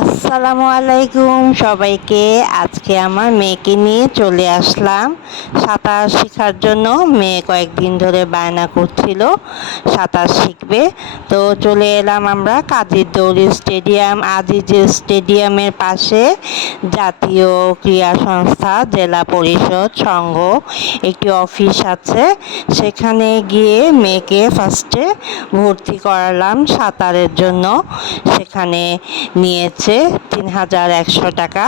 আসসালামু আলাইকুম সবাইকে। আজকে আমার মেয়েকে নিয়ে চলে আসলাম। সাঁতার শেখার জন্য মেয়ে কয়েকদিন ধরে বায়না করছিল, সাঁতার শিখবে। তো চলে এলাম আমরা কাজীর দৌড়ি স্টেডিয়াম আজিজ স্টেডিয়ামের পাশে। জাতীয় ক্রীড়া সংস্থা, জেলা পরিষদ সংঘ, একটি অফিস আছে। সেখানে গিয়ে মেয়েকে ফার্স্টে ভর্তি করালাম সাঁতারের জন্য। সেখানে নিয়েছে তিন হাজার একশো টাকা।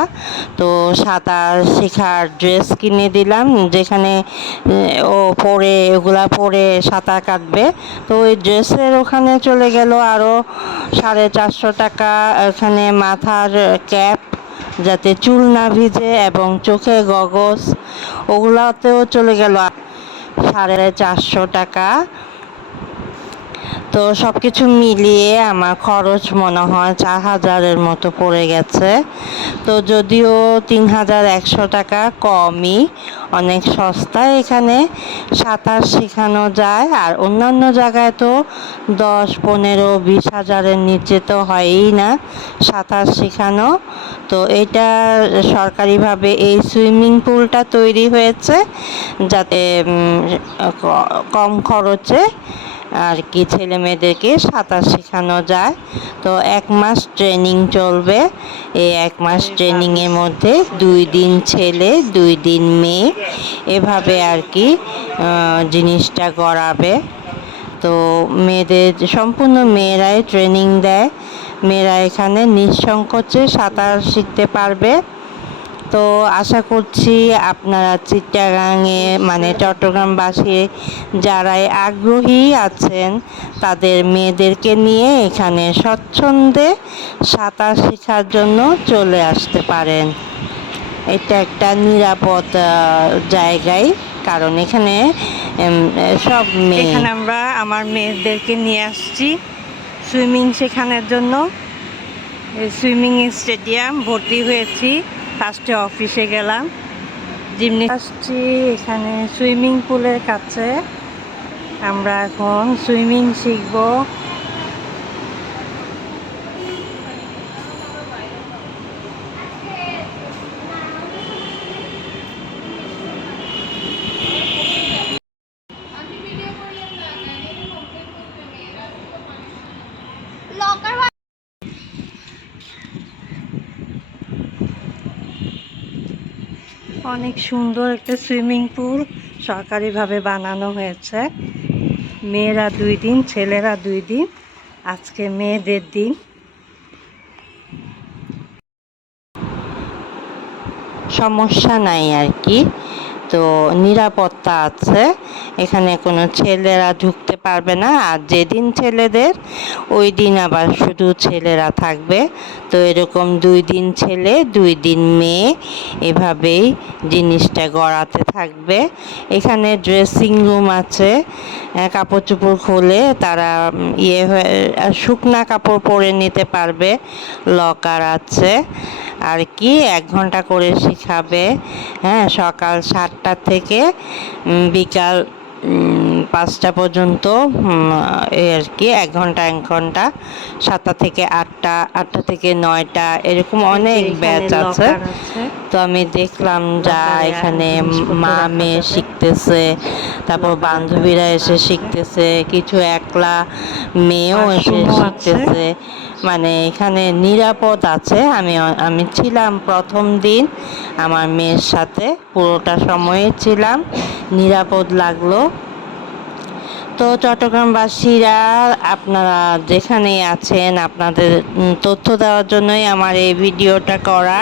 তো সাঁতার শেখার ড্রেস কিনে দিলাম, যেখানে ও পরে, ওগুলা পরে সাঁতার কাটবে। তো ওই ড্রেসের ওখানে চলে গেল আরও সাড়ে চারশো টাকা। এখানে মাথার ক্যাপ, যাতে চুল না ভিজে এবং চোখে গগস, ওগুলাতেও চলে গেল সাড়ে চারশো টাকা। তো সব কিছু মিলিয়ে আমার খরচ মনে হয় চার হাজারের মতো পড়ে গেছে। তো যদিও তিন হাজার একশো টাকা কমই, অনেক সস্তায় এখানে সাঁতার শেখানো যায়। আর অন্যান্য জায়গায় তো দশ, পনেরো, বিশ হাজারের নিচে তো হয়ই না সাঁতার শেখানো। তো এটা সরকারিভাবে এই সুইমিং পুলটা তৈরি হয়েছে যাতে কম খরচে আর কি ছেলে মেয়েদেরকে সাঁতার শেখানো যায়। তো এক মাস ট্রেনিং চলবে। এই এক মাস ট্রেনিংয়ের মধ্যে দুই দিন ছেলে, দুই দিন মেয়ে, এভাবে আর কি জিনিসটা করাবে তো মেয়েদের, সম্পূর্ণ মেয়েরাই ট্রেনিং দেয়। মেয়েরা এখানে নিঃসংকোচে সাঁতার শিখতে পারবে। তো আশা করছি আপনারা চিটাগাংয়ে মানে চট্টগ্রামবাসী যারাই আগ্রহী আছেন, তাদের মেয়েদেরকে নিয়ে এখানে স্বচ্ছন্দে সাঁতার শেখার জন্য চলে আসতে পারেন। এটা একটা নিরাপদ জায়গায়, কারণ এখানে সব মেয়ে। এখানে আমরা আমার মেয়েদেরকে নিয়ে আসছি সুইমিং শেখানোর জন্য। সুইমিং স্টেডিয়াম ভর্তি হয়েছি। ফার্স্টে অফিসে গেলাম। জিমনি আসছি এখানে সুইমিং পুলের কাছে। আমরা এখন সুইমিং শিখব। অনেক সুন্দর একটা সুইমিং পুল সরকারিভাবে বানানো হয়েছে। মেয়েরা দুই দিন, ছেলেরা দুই দিন, আজকে মেয়েদের দিন। সমস্যা নাই আর কি। তো নিরাপত্তা আছে। এখানে কোনো ছেলেরা ঢুকতে পারবে না। আর যেদিন ছেলেদের, ওই দিন আবার শুধু ছেলেরা থাকবে। তো এরকম দুই দিন ছেলে, দুই দিন মেয়ে, এভাবেই জিনিসটা গড়াতে থাকবে। এখানে ড্রেসিং রুম আছে কাপড় চোপড় খুলে তারা ইয়ে হয়ে শুকনা কাপড় পরে নিতে পারবে। লকার আছে। আর কি, এক ঘণ্টা করে শিখাবে। হ্যাঁ সকাল সাতটা থেকে বিকাল পাঁচটা পর্যন্ত এই আর কি এক ঘণ্টা এক ঘণ্টা সাতটা থেকে আটটা আটটা থেকে নয়টা এরকম অনেক ব্যাচ আছে। তো আমি দেখলাম যা এখানে মা মেয়ে শিখতেছে তারপর বান্ধবীরা এসে শিখতেছে কিছু একলা মেয়েও এসে শিখতেছে। মানে এখানে নিরাপদ আছে আমি আমি ছিলাম প্রথম দিন আমার মেয়ের সাথে পুরোটা সময়ে ছিলাম নিরাপদ লাগল। তো চট্টগ্রামবাসীরা, আপনারা যেখানে আছেন, আপনাদের তথ্য দেওয়ার জন্যই আমার এই ভিডিওটা করা।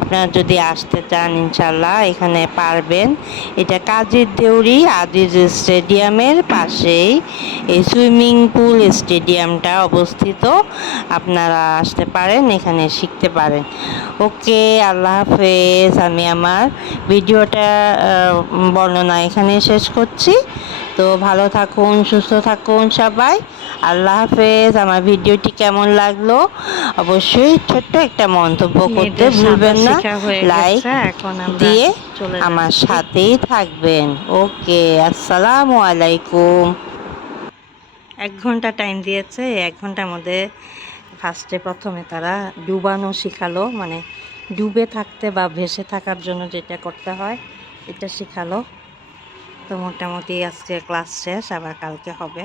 আপনারা যদি আসতে চান, ইনশাল্লাহ, এখানে পারবেন। এটা কাজের দেউরি, আজিজ স্টেডিয়ামের পাশেই এই সুইমিং পুল স্টেডিয়ামটা অবস্থিত। আপনারা আসতে পারেন, এখানে শিখতে পারেন। ওকে, আল্লাহ হাফেজ। আমি আমার ভিডিওটা বর্ণনা এখানে শেষ করছি। তো ভালো থাকুন সুস্থ থাকুন সবাই। আল্লাহ হাফেজ। আমার ভিডিওটি কেমন লাগল? অবশ্যই ছোট্ট একটা মন্তব্য করতে ভুলবেন না। লাইক দিয়ে আমার সাথেই থাকবেন। ওকে আসসালামু আলাইকুম। এক ঘণ্টা টাইম দিয়েছে এক ঘণ্টার মধ্যে ফার্স্টে প্রথমে তারা ডুবানো শিখালো মানে ডুবে থাকতে বা ভেসে থাকার জন্য যেটা করতে হয় এটা শেখালো। তো মোটামুটি আজকে ক্লাস শেষ আবার কালকে হবে।